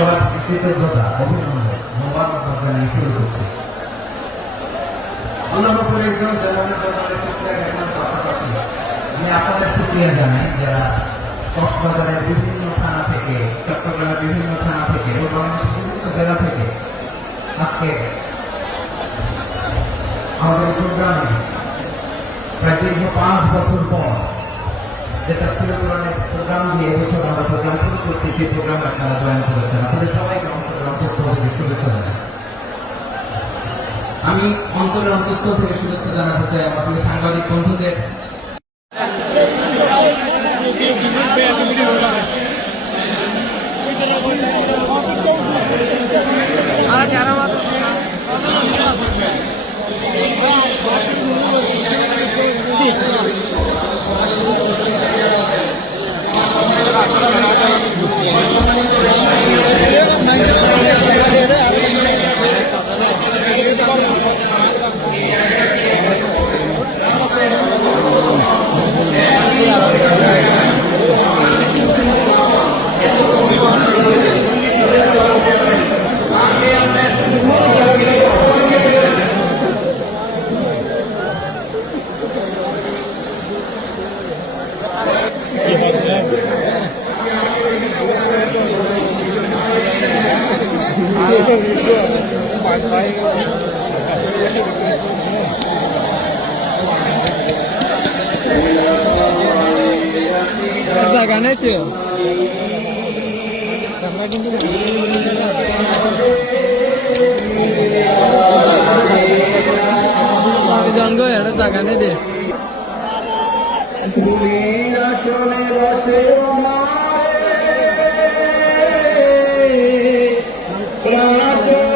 সবার কৃতজ্ঞতা অভিনন্দন মোবারকবাদ জানিয়ে শুরু করছি। আল্লাহ রাব্বুল ইজ্জত জালালের দরবারে শুকরিয়া জ্ঞাপনের পাশাপাশি আমি আপনাদের শুকরিয়া জানাই যারা কক্সবাজারের বিভিন্ন থানা থেকে, চট্টগ্রামের বিভিন্ন থানা থেকে এবং বাংলাদেশের বিভিন্ন জেলা থেকে আজকে আমাদের প্রোগ্রামে প্রায় দীর্ঘ 5 বছর পর যে তাফসীরুল কোরআনের প্রোগ্রাম দিয়ে এবছর আমরা প্রোগ্রাম শুরু করছি, সেই প্রোগ্রামে আপনারা জয়েন করেছেন। আপনাদের সবাইকে অন্তস্থল থেকে শুভেচ্ছা জানাই। আমি অন্তরের অন্তঃস্থল থেকে শুভেচ্ছা জানাতে চাই আমাদের সাংবাদিক বন্ধুদের। জায়গা নেই তো জানগো এটা জায়গা নেই দে তুমি আসনে বসে প্রাণ